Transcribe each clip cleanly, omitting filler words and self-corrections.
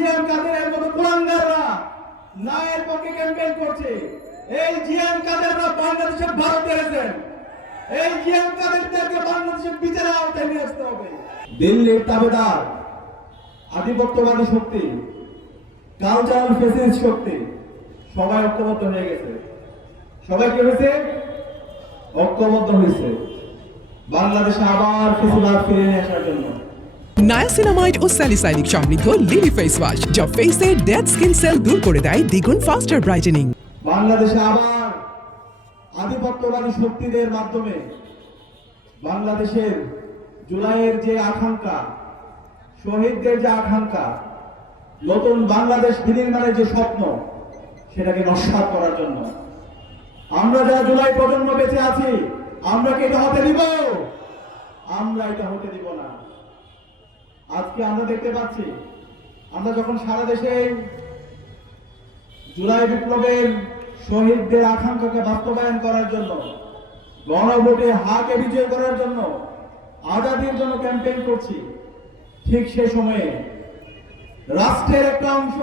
GM কাদেরের মতো কুলাঙ্গাররা ন্যায়ের পক্ষে ক্যাম্পেইন করছে। এই জিএম কাদেররা বাংলাদেশে ভারতে এসেছেন। এই জিএম কাদেরদেরকে বাংলাদেশের বিচারের আওতায় নিয়ে আসতে হবে। দিল্লির তাবেদার আধিপত্যবাদী শক্তি, কালচারাল ফেসিস্ট শক্তি সবাই ঐক্যবদ্ধ হয়ে গেছে। সবাই কি হয়েছে? ঐক্যবদ্ধ হয়েছে বাংলাদেশে আবার ফেসিবাদ ফিরে নিয়ে আসার জন্য। নায়াসিনামাইড ও স্যালিসাইলিক সমৃদ্ধ লিলি ফেস ওয়াশ যা ফেসের ডেড স্কিন সেল দূর করে দেয় দ্বিগুণ ফাস্টার ব্রাইটেনিং। বাংলাদেশে আবার আধিপত্যবাদী শক্তিদের মাধ্যমে বাংলাদেশের জুলাইয়ের যে আকাঙ্ক্ষা, শহীদদের যে আকাঙ্ক্ষা, নতুন বাংলাদেশ বিনির্মাণের যে স্বপ্ন, সেটাকে নস্যাৎ করার জন্য আমরা যারা জুলাই প্রজন্ম বেঁচে আছি, আমরা কি এটা হতে দিব? আমরা এটা হতে দিব না। আজকে আমরা দেখতে পাচ্ছি, আমরা যখন সারা দেশে জুলাই বিপ্লবের শহীদদের আকাঙ্ক্ষাকে বাস্তবায়ন করার জন্য, গণভোটে হাকে বিজয় করার জন্য, আজাদির জন্য ক্যাম্পেইন করছি, ঠিক সে সময়ে রাষ্ট্রের একটা অংশ,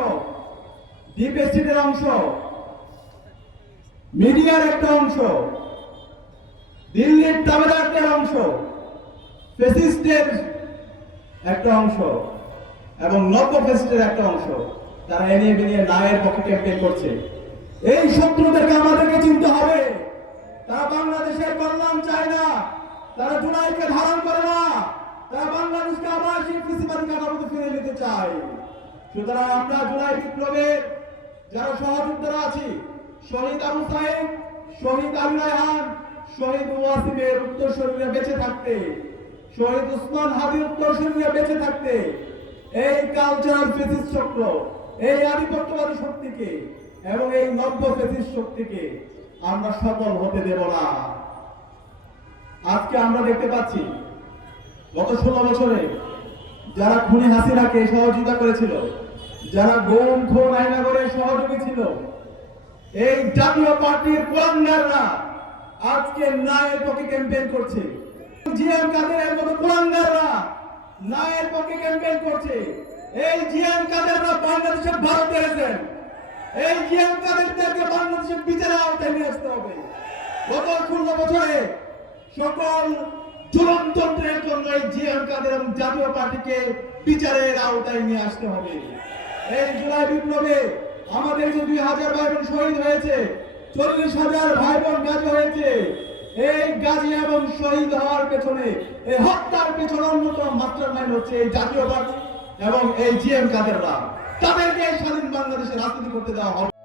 ডিপ স্টেটের অংশ, মিডিয়ার একটা অংশ, দিল্লির তাবেদারদের অংশ, ফেসিস্টের একটা অংশ এবং নব্য ফেসিস্টের একটা অংশ, তারা এনিয়ে বেরিয়ে ন্যায়ের পক্ষে ক্যাম্পেইন করছে। এই শত্রুদেরকে আমাদেরকে চিনতে হবে। তারা বাংলাদেশের কল্যাণ চায় না, তারা জুলাইকে ধারণ করে না, তারা বাংলাদেশকে আবার সেই ফেসিবাদী কাঠামোতে ফিরে নিতে চায়। সুতরাং আমরা জুলাই বিপ্লবের যারা সহযোদ্ধারা আছি, শহীদ আবু সাইদ, শহীদ আবু রায়হান, শহীদ ওয়াসিমের উত্তরসূরিরা বেঁচে থাকতে, শহীদ উসমান হাদির উত্তরসূরিরা বেঁচে থাকতে এই কালচারাল ফেসিস্ট চক্র, এই আধিপত্যবাদী শক্তিকে এবং এই নব্য ফেসিস্ট শক্তিকে আমরা সফল হতে দেব না। আজকে আমরা দেখতে পাচ্ছি গত 16 বছরে যারা খুনি হাসিনাকে সহযোগিতা করেছিল, যারা গুম খুন আইনা করে সহযোগী ছিল, এই জাতীয় পার্টির কুলাঙ্গাররা আজকে ন্যায়ের পক্ষে ক্যাম্পেইন করছে। জিএম কাদেরের মতো কুলাঙ্গাররা ন্যায়ের পক্ষে ক্যাম্পেইন করছে। এই জিএম কাদেররা বাংলাদেশে ভারতে এসেছেন। এই জিএম কাদেরদেরকে বাংলাদেশের বিচারের আওতায় নিয়ে আসতে হবে। গত 16 বছরে সকল জুলুমতন্ত্রের জন্য এই জিএম কাদের এবং জাতীয় পার্টিকে বিচারের আওতায় নিয়ে আসতে হবে। এই জুলাই বিপ্লবে আমাদের যে 2000 ভাই বোন শহীদ হয়েছে, 40,000 ভাই বোন গাজী হয়েছে। এই গাজী এবং শহীদ হওয়ার পেছনে, এই হত্যার পেছনে অন্যতম মাস্টারমাইন্ড হচ্ছে এই জাতীয় পার্টি এবং এই জিএম কাদেররা। তাদেরকে স্বাধীন বাংলাদেশে রাজনীতি করতে দেওয়া হবে।